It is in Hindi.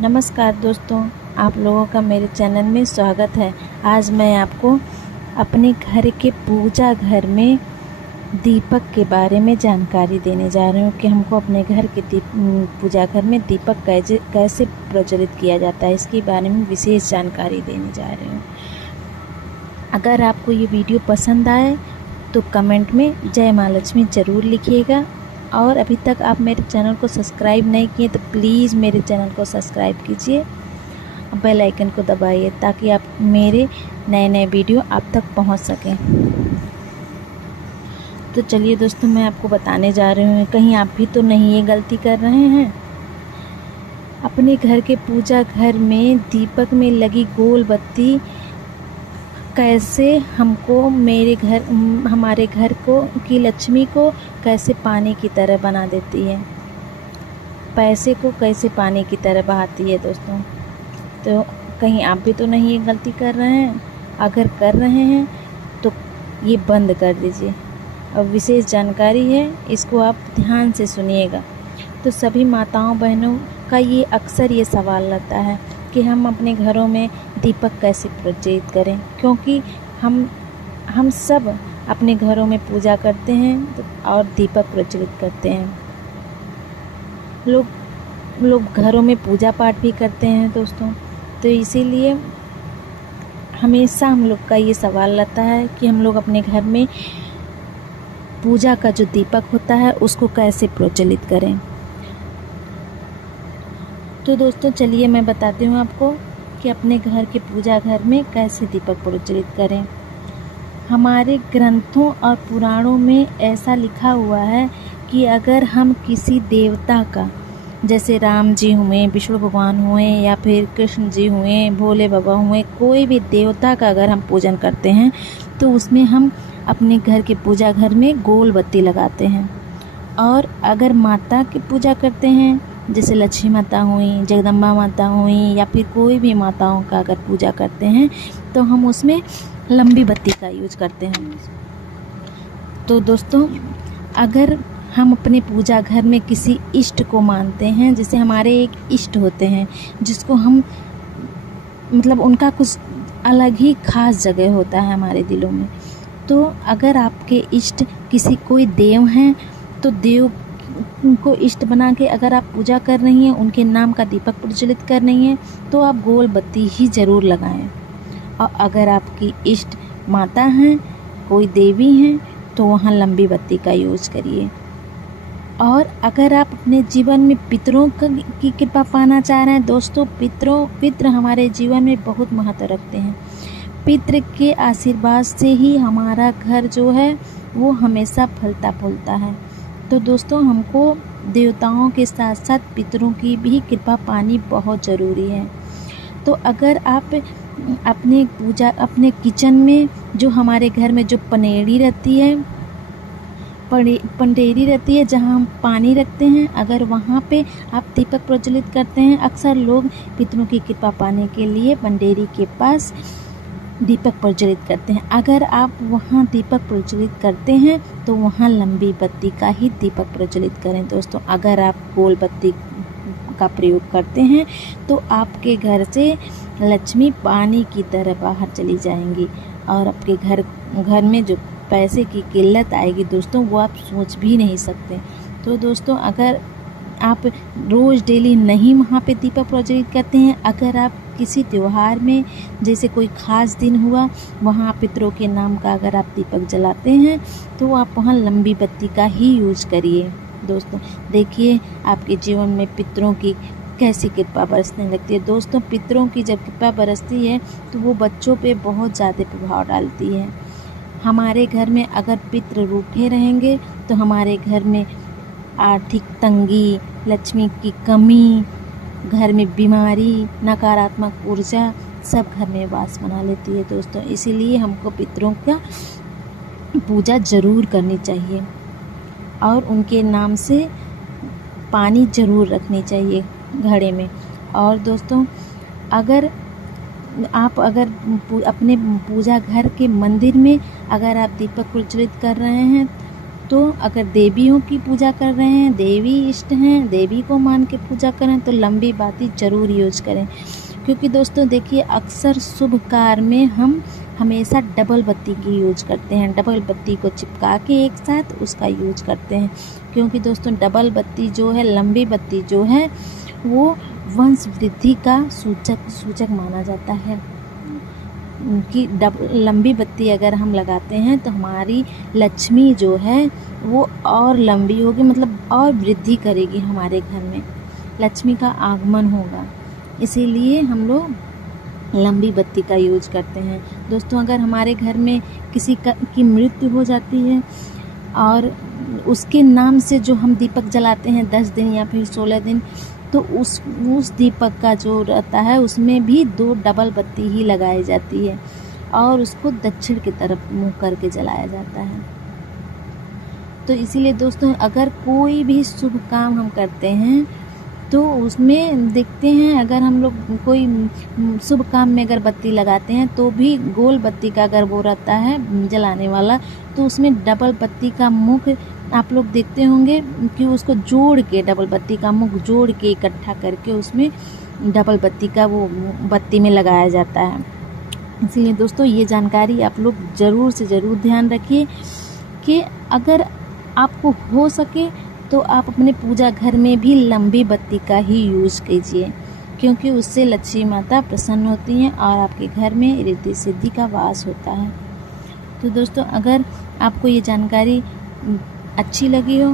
नमस्कार दोस्तों, आप लोगों का मेरे चैनल में स्वागत है। आज मैं आपको अपने घर के पूजा घर में दीपक के बारे में जानकारी देने जा रही हूँ कि हमको अपने घर के पूजा घर में दीपक कैसे प्रज्वलित किया जाता है। इसके बारे में विशेष जानकारी देने जा रही हूँ। अगर आपको ये वीडियो पसंद आए तो कमेंट में जय माँ लक्ष्मी ज़रूर लिखिएगा। और अभी तक आप मेरे चैनल को सब्सक्राइब नहीं किए तो प्लीज़ मेरे चैनल को सब्सक्राइब कीजिए, बेल आइकन को दबाइए ताकि आप मेरे नए नए वीडियो आप तक पहुंच सकें। तो चलिए दोस्तों, मैं आपको बताने जा रही हूँ, कहीं आप भी तो नहीं ये गलती कर रहे हैं। अपने घर के पूजा घर में दीपक में लगी गोल बत्ती कैसे हमको हमारे घर को की लक्ष्मी को कैसे पानी की तरह बना देती है, पैसे को कैसे पानी की तरह बहाती है। दोस्तों, तो कहीं आप भी तो नहीं ये गलती कर रहे हैं। अगर कर रहे हैं तो ये बंद कर दीजिए। अब विशेष जानकारी है, इसको आप ध्यान से सुनिएगा। तो सभी माताओं बहनों का ये अक्सर ये सवाल रहता है कि हम अपने घरों में दीपक कैसे प्रज्वलित करें, क्योंकि हम सब अपने घरों में पूजा करते हैं और दीपक प्रज्वलित करते हैं। लोग घरों में पूजा पाठ भी करते हैं दोस्तों। तो इसीलिए हमेशा हम लोग का ये सवाल रहता है कि हम लोग अपने घर में पूजा का जो दीपक होता है उसको कैसे प्रज्वलित करें। तो दोस्तों चलिए मैं बताती हूँ आपको कि अपने घर के पूजा घर में कैसे दीपक प्रज्वलित करें। हमारे ग्रंथों और पुराणों में ऐसा लिखा हुआ है कि अगर हम किसी देवता का, जैसे राम जी हुए, विष्णु भगवान हुए, या फिर कृष्ण जी हुए, भोले बाबा हुए, कोई भी देवता का अगर हम पूजन करते हैं तो उसमें हम अपने घर के पूजा घर में गोल बत्ती लगाते हैं। और अगर माता की पूजा करते हैं, जैसे लक्ष्मी माता हुई, जगदम्बा माता हुई, या फिर कोई भी माताओं का अगर पूजा करते हैं तो हम उसमें लंबी बत्ती का यूज करते हैं। तो दोस्तों, अगर हम अपने पूजा घर में किसी इष्ट को मानते हैं, जैसे हमारे एक इष्ट होते हैं जिसको हम उनका कुछ अलग ही खास जगह होता है हमारे दिलों में। तो अगर आपके इष्ट किसी कोई देव हैं तो देव को इष्ट बना के अगर आप पूजा कर रही हैं, उनके नाम का दीपक प्रज्वलित कर रही हैं, तो आप गोल बत्ती ही ज़रूर लगाएं। और अगर आपकी इष्ट माता हैं, कोई देवी हैं, तो वहाँ लंबी बत्ती का यूज करिए। और अगर आप अपने जीवन में पितरों की कृपा पाना चाह रहे हैं दोस्तों, पितृ हमारे जीवन में बहुत महत्व रखते हैं। पितृ के आशीर्वाद से ही हमारा घर जो है वो हमेशा फलता फूलता है। तो दोस्तों, हमको देवताओं के साथ साथ पितरों की भी कृपा पानी बहुत ज़रूरी है। तो अगर आप अपने किचन में जो हमारे घर में जो पंडेरी रहती है जहाँ हम पानी रखते हैं, अगर वहाँ पे आप दीपक प्रज्वलित करते हैं, अक्सर लोग पितरों की कृपा पाने के लिए पंडेरी के पास दीपक प्रज्वलित करते हैं। अगर आप वहाँ दीपक प्रज्वलित करते हैं तो वहाँ लंबी बत्ती का ही दीपक प्रज्वलित करें। दोस्तों, अगर आप गोल बत्ती का प्रयोग करते हैं तो आपके घर से लक्ष्मी पानी की तरह बाहर चली जाएंगी और आपके घर में जो पैसे की किल्लत आएगी दोस्तों, वो आप सोच भी नहीं सकते। तो दोस्तों, अगर आप रोज़ डेली नहीं वहाँ पे दीपक प्रज्वलित करते हैं, अगर आप किसी त्यौहार में, जैसे कोई ख़ास दिन हुआ, वहाँ पितरों के नाम का अगर आप दीपक जलाते हैं तो आप वहाँ लंबी बत्ती का ही यूज करिए। दोस्तों देखिए, आपके जीवन में पितरों की कैसी कृपा बरसने लगती है। दोस्तों, पितरों की जब कृपा बरसती है तो वो बच्चों पे बहुत ज़्यादा प्रभाव डालती है। हमारे घर में अगर पितृ रूठे रहेंगे तो हमारे घर में आर्थिक तंगी, लक्ष्मी की कमी, घर में बीमारी, नकारात्मक ऊर्जा सब घर में वास बना लेती है। दोस्तों, इसीलिए हमको पितरों का पूजा ज़रूर करनी चाहिए और उनके नाम से पानी ज़रूर रखनी चाहिए घड़े में। और दोस्तों, अगर अपने पूजा घर के मंदिर में अगर आप दीपक प्रज्वलित कर रहे हैं तो अगर देवियों की पूजा कर रहे हैं, देवी इष्ट हैं, देवी को मान के पूजा करें तो लंबी बाती ज़रूर यूज करें। क्योंकि दोस्तों देखिए, अक्सर शुभ कार्य में हम हमेशा डबल बत्ती की यूज करते हैं, डबल बत्ती को चिपका के एक साथ उसका यूज करते हैं। क्योंकि दोस्तों डबल बत्ती जो है, लंबी बत्ती जो है, वो वंश वृद्धि का सूचक माना जाता है कि लंबी बत्ती अगर हम लगाते हैं तो हमारी लक्ष्मी जो है वो और लंबी होगी, मतलब और वृद्धि करेगी, हमारे घर में लक्ष्मी का आगमन होगा। इसीलिए हम लोग लंबी बत्ती का यूज करते हैं। दोस्तों अगर हमारे घर में किसी की मृत्यु हो जाती है और उसके नाम से जो हम दीपक जलाते हैं 10 दिन या फिर 16 दिन, तो उस दीपक का जो रहता है उसमें भी 2 डबल बत्ती ही लगाई जाती है और उसको दक्षिण की तरफ मुँह करके जलाया जाता है। तो इसीलिए दोस्तों अगर कोई भी शुभ काम हम करते हैं तो उसमें देखते हैं, अगर हम लोग कोई शुभ काम में अगर बत्ती लगाते हैं तो भी गोल बत्ती का अगर वो रहता है जलाने वाला, तो उसमें डबल बत्ती का मुख आप लोग देखते होंगे कि उसको जोड़ के, डबल बत्ती का मुख जोड़ के इकट्ठा करके उसमें डबल बत्ती का वो बत्ती में लगाया जाता है। इसलिए दोस्तों ये जानकारी आप लोग ज़रूर से ज़रूर ध्यान रखिए कि अगर आपको हो सके तो आप अपने पूजा घर में भी लंबी बत्ती का ही यूज़ कीजिए, क्योंकि उससे लक्ष्मी माता प्रसन्न होती हैं और आपके घर में रिद्धि सिद्धि का वास होता है। तो दोस्तों अगर आपको ये जानकारी अच्छी लगी हो